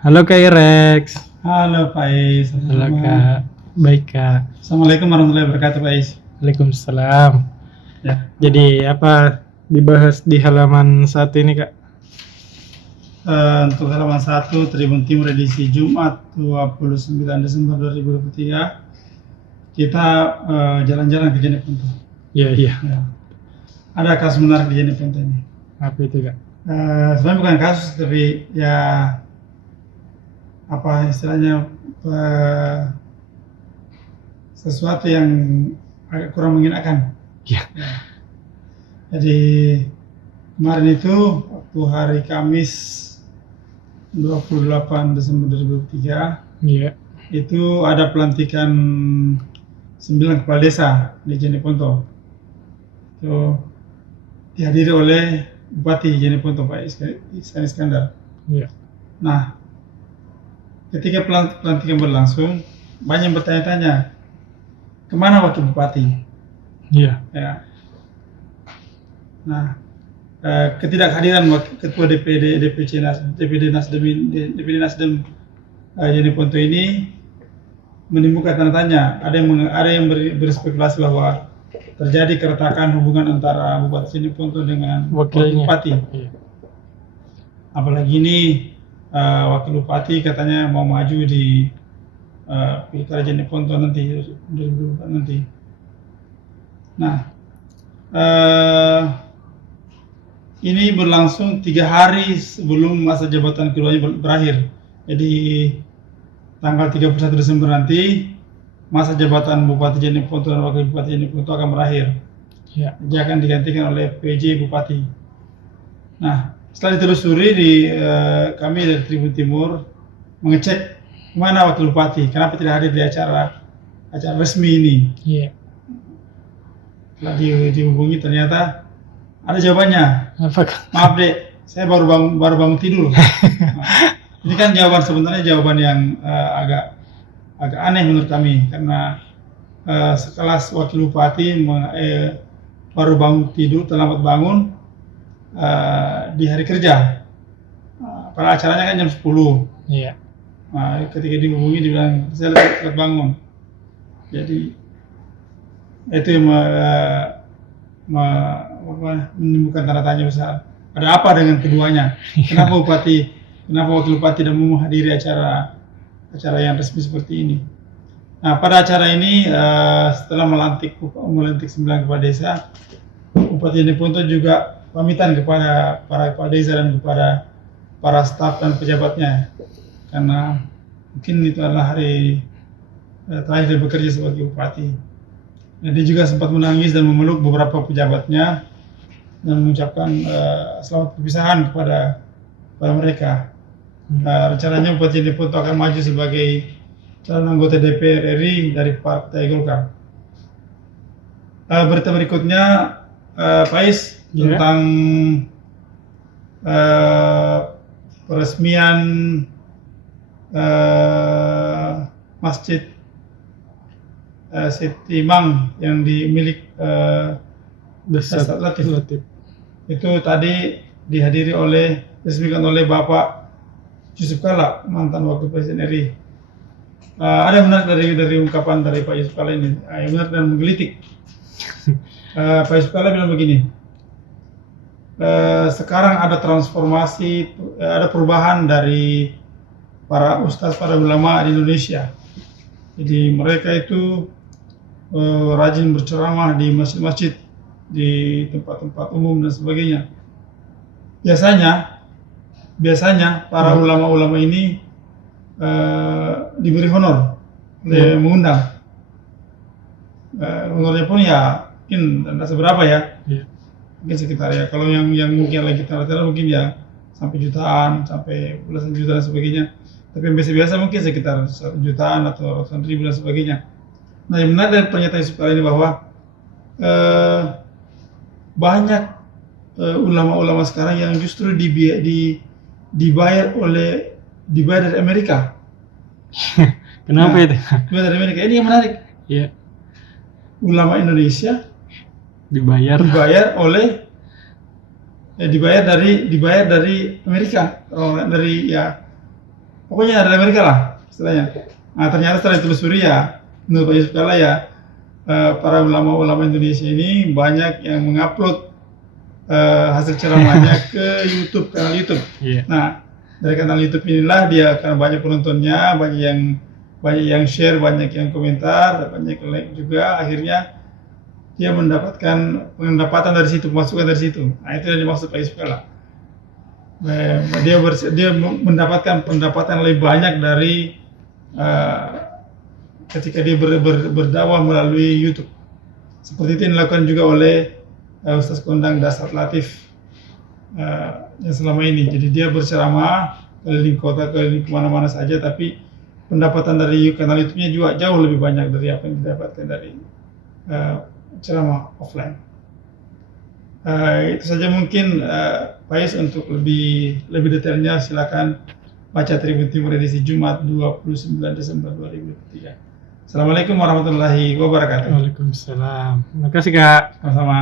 Halo Kak Irex. Halo Pak Is. Halo Kak. Baik Kak. Assalamualaikum warahmatullahi wabarakatuh Pak Is. Waalaikumsalam. Ya. Jadi apa dibahas di halaman saat ini Kak? Untuk halaman 1 Tribun Timur edisi Jumat 29 Desember 2023 kita jalan-jalan ke Jeneponto. Iya. Ya. Ada kasus menarik di Jeneponto ini. Apa itu Kak? Sebenarnya bukan kasus tapi ya apa istilahnya sesuatu yang agak kurang mengenakan. Iya. Ya. Jadi kemarin itu waktu hari Kamis 28 Desember 2023 Iya. itu ada pelantikan 9 kepala desa di Jeneponto. Itu dihadiri oleh Bupati Jeneponto Pak Ihsan Iskandar. Iya. Nah, ketika pelantikan berlangsung, banyak yang bertanya-tanya, kemana wakil bupati? Iya. Ya. Nah, ketidakhadiran ketua DPD Nasdem Jeneponto ini menimbulkan tanda tanya. Ada yang berspekulasi bahwa terjadi keretakan hubungan antara Bupati Jeneponto dengan Wakilnya. wakil bupati. Iya. Apalagi ini wakil bupati katanya mau maju di pilkada Jeneponto nanti 2024 nanti. Nah, ini berlangsung 3 hari sebelum masa jabatan keduanya berakhir. Jadi tanggal 31 Desember nanti masa jabatan Bupati Jeneponto dan Wakil Bupati Jeneponto akan berakhir. Iya. Dia akan digantikan oleh PJ Bupati. Nah, setelah ditelusuri kami dari Tribun Timur mengecek mana Wakil Bupati, kenapa tidak hadir di acara resmi ini. Iya. Setelah dihubungi ternyata ada jawabannya. Apa Kak? Maaf dek, saya baru bangun tidur. Nah, ini kan sebenarnya jawaban yang agak aneh menurut kami karena sekelas wakil bupati baru bangun tidur, terlambat bangun di hari kerja. Pada acaranya kan jam 10. Iya. Nah, ketika dihubungi dibilang saya telat bangun. Jadi itu yang menimbulkan tanda tanya besar. Ada apa dengan keduanya? Kenapa wakil bupati tidak mau menghadiri acara yang resmi seperti ini? Nah, pada acara ini setelah melantik 9 kepala desa, Bupati Jeneponto juga pamitan kepada para kepala desa dan kepada para staf dan pejabatnya, karena mungkin itu adalah hari terakhir dia bekerja sebagai bupati. Dan dia juga sempat menangis dan memeluk beberapa pejabatnya dan mengucapkan selamat perpisahan kepada mereka. Rencananya Bupati Jeneponto akan maju sebagai calon anggota DPR RI dari Partai Golkar. Berita berikutnya, Pais, tentang peresmian Masjid Setimang yang dimiliki Desa Latif. Latif. Itu tadi diresmikan oleh Bapak Yusuf Kalla, mantan Wakil Presiden RI. Ada yang menarik dari ungkapan dari Pak Yusuf Kalla ini, yang menarik dan menggelitik. Pak Yusuf Kalla bilang begini, sekarang ada transformasi, ada perubahan dari para ustadz, para ulama di Indonesia. Jadi mereka itu rajin berceramah di masjid-masjid, di tempat-tempat umum dan sebagainya. Biasanya para ulama-ulama ini diberi honor oleh mengundang. Honornya pun ya mungkin tidak seberapa ya. Iya. Mungkin sekitar ya, kalau yang mungkin lagi terkenal mungkin ya sampai jutaan, sampai belasan juta dan sebagainya. Tapi yang biasa-biasa mungkin sekitar jutaan atau ratusan ribu dan sebagainya. Nah, yang menarik dari pernyataan Yusuf Kalla ini bahwa banyak ulama-ulama sekarang yang justru dibayar dari Amerika. Kenapa itu? Dibayar dari Amerika. Ini yang menarik. Iya. Ulama Indonesia Dibayar dibayar dari Amerika, dari ya pokoknya dari Amerika lah istilahnya. Nah ternyata setelah ditelusuri ya, menurut Pak Yusuf Kalla ya, para ulama-ulama Indonesia ini banyak yang mengupload hasil ceramahnya ke YouTube, kanal YouTube. Iya. Nah dari kanal YouTube inilah dia karena banyak penontonnya, banyak yang share, banyak yang komentar, banyak yang like juga, akhirnya dia mendapatkan pendapatan dari situ, pemasukan dari situ. Nah itu yang dimaksud Pak Yusuf Kalla. Dia mendapatkan pendapatan lebih banyak dari ketika dia berdakwah melalui YouTube. Seperti itu yang dilakukan juga oleh Ustaz Kondang Dasar Latif yang selama ini. Jadi dia berceramah keliling kota, keliling kemana-mana saja, tapi pendapatan dari kanal YouTube-nya juga jauh lebih banyak dari apa yang didapatkan dari ceramah offline. Itu saja mungkin Pak Yus. Untuk lebih detailnya silakan baca Tribun Timur edisi Jumat 29 Desember 2023. Assalamualaikum warahmatullahi wabarakatuh. Waalaikumsalam. Terima kasih Kak. Sama-sama.